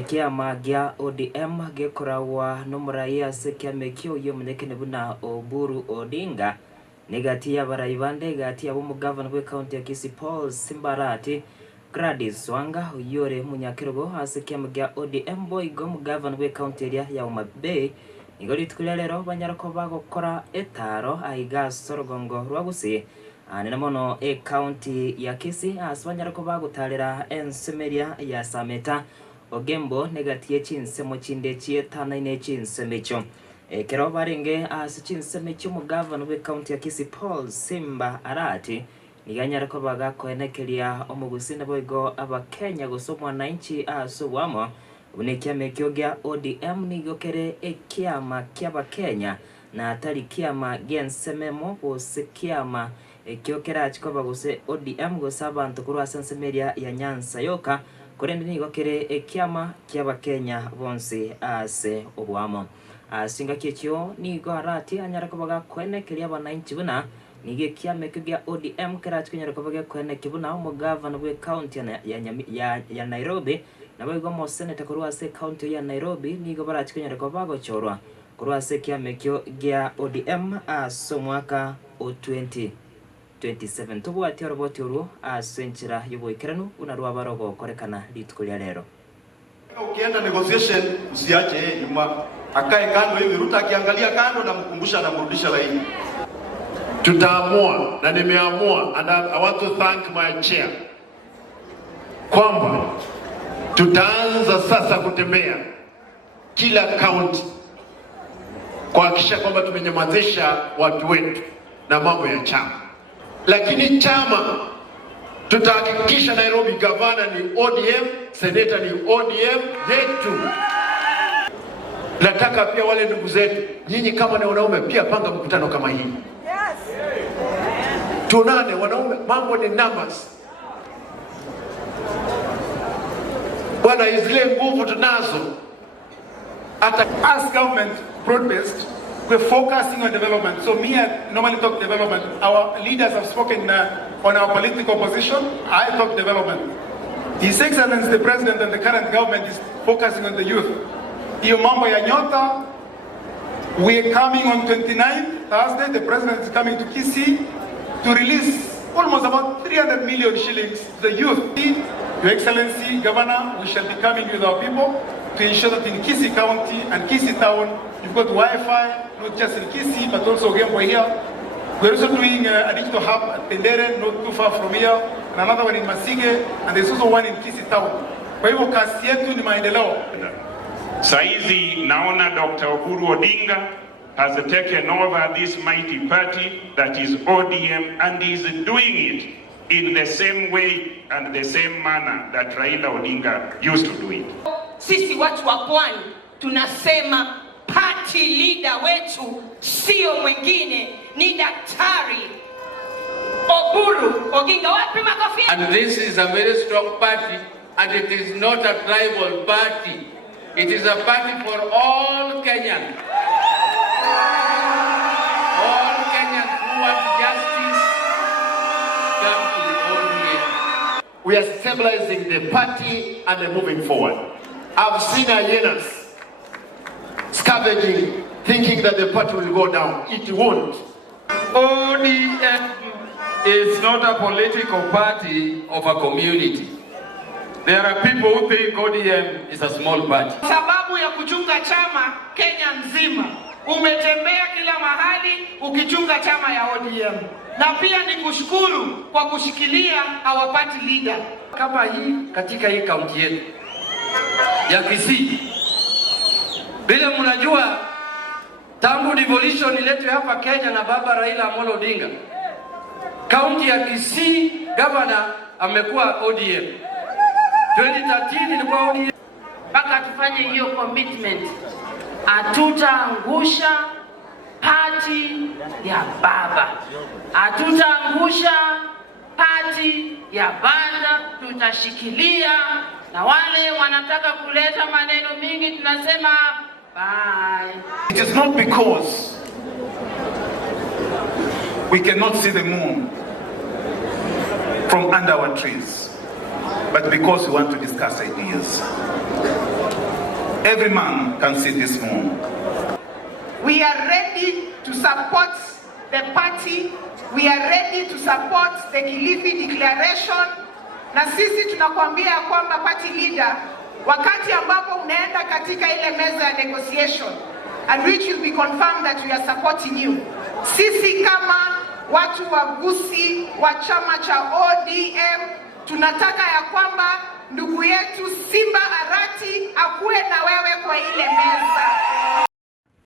Nekiama gya ODM gekorawa nomuraia sekiame kyo yomunekene buna Oburu Odinga negati y'abarayibande gati abo mu governor we county ya Kisii Paul Simbarati Gladys Wanga uyore munyakirogo asekiame gya ODM boy go mu governor we county ya Umabei igori tukulelero banyarako bagokora etaro aiga sorogongo rwagusi nina mono county ya Kisii asbanyarako bagutalira ensemeria ya Sameta Ogembo negatie chinsemo chinde chietana ine chinsemecho kero barenge chinsemecho mu governor we county ya Kisii Paul Simba Arati niganyara ko bagako enekelia omugusina boygo Abakenya gusomwa na inchi asubwamo Nekiama gya ODM nigokere ekiama ky'Abakenya na atari kiama gensememo osekiama ekyokera chikoba guse ODM gosabantu kurwa sensemeria ya Nyanza yoka Korende nigokere ekiama ky'Abakenya Bonsi ase obwamo singa kyekyo nigo Arati anyara kubaga kwene kelia bananchi buna nige kiame kya ODM kerati kunyara kubaga kwene kibuna mu governor we county ya Nairobi na boygo mo senator kurwa se county ya Nairobi nigo barati kunyara kubaga chorwa kurwa se kiame kyo gya ODM aso mwaka o 2027 tubu ati roboti uru asenchira yuboikeranu unarwa barogo korekana litukulia lero. Ukienda negotiation usiache nyuma akae kando hivi Ruto akiangalia kando na mkumbusha na mrudisha laini. Tutaamua na nimeamua and I want to thank my chair kwamba tutaanza sasa kutembea kila county kuhakikisha kwamba tumenyamazisha watu wetu na mambo ya chama. Lakini chama tutahakikisha Nairobi gavana ni ODM, senator ni ODM yetu. Nataka pia wale ndugu zetu, nyinyi kama ni wanaume pia panga mkutano kama hii. Yes. Tunane wanaume, mambo ni numbers. Bwana izile nguvu tunazo. As government broad-based, we're focusing on development. So me, I normally talk development. Our leaders have spoken on our political position. I talk development. His Excellency the President and the current government is focusing on the youth. Hiyo mambo ya nyota, we're coming on 29th, Thursday, the President is coming to Kisii to release almost about 300 million shillings to the youth. Your Excellency, Governor, we shall be coming with our people to ensure that in Kisii County and Kisii Town, you've got Wi-Fi, not just in Kisii, but also Gembo here. We're also doing a digital hub at Tendere, not too far from here, and another one in Masige, and there's also one in Kisii Town. Kwa hivyo kasi yetu ni maendeleo. Saizi naona Dr. Oburu Odinga has taken over this mighty party that is ODM and is doing it in the same way and the same manner that Raila Odinga used to do it. Sisi watu wa Pwani tunasema party leader wetu sio mwingine ni Daktari Oburu Odinga. Wapi makofi? And this is a very strong party, and it is not a tribal party. It is a party for all Kenyans. All Kenyans who want justice come to the ODM. We are stabilizing the party and then moving forward. I've seen hyenas scavenging, thinking that the party will go down. It won't. ODM is not a political party of a community. There are people who think ODM is a small party. Sababu ya kuchunga chama Kenya nzima. Umetembea kila mahali ukichunga chama ya ODM. Na pia ni kushukuru kwa kushikilia our party leader. Kama hii katika hii kaunti yetu ya Kisii. Bila mnajua tangu devolution iletwe hapa Kenya na baba Raila Amolo Odinga. Kaunti ya Kisii governor amekuwa ODM. 2013 ilikuwa ODM. Mpaka tufanye hiyo commitment. Hatutaangusha party ya baba. Hatutaangusha party ya banda, tutashikilia. Na wale wanataka kuleta maneno mingi tunasema bye. It is not because we cannot see the moon from under our trees, but because we want to discuss ideas. every man can see this moon. We are ready to support the party. We are ready to support the Kilifi Declaration. Na sisi tunakwambia kwamba party leader, wakati ambapo unaenda katika ile meza ya negotiation, and which will be confirmed that we are supporting you. Sisi kama watu wa Gusii wa chama cha ODM tunataka ya kwamba ndugu yetu Simba Arati akuwe na wewe kwa ile meza.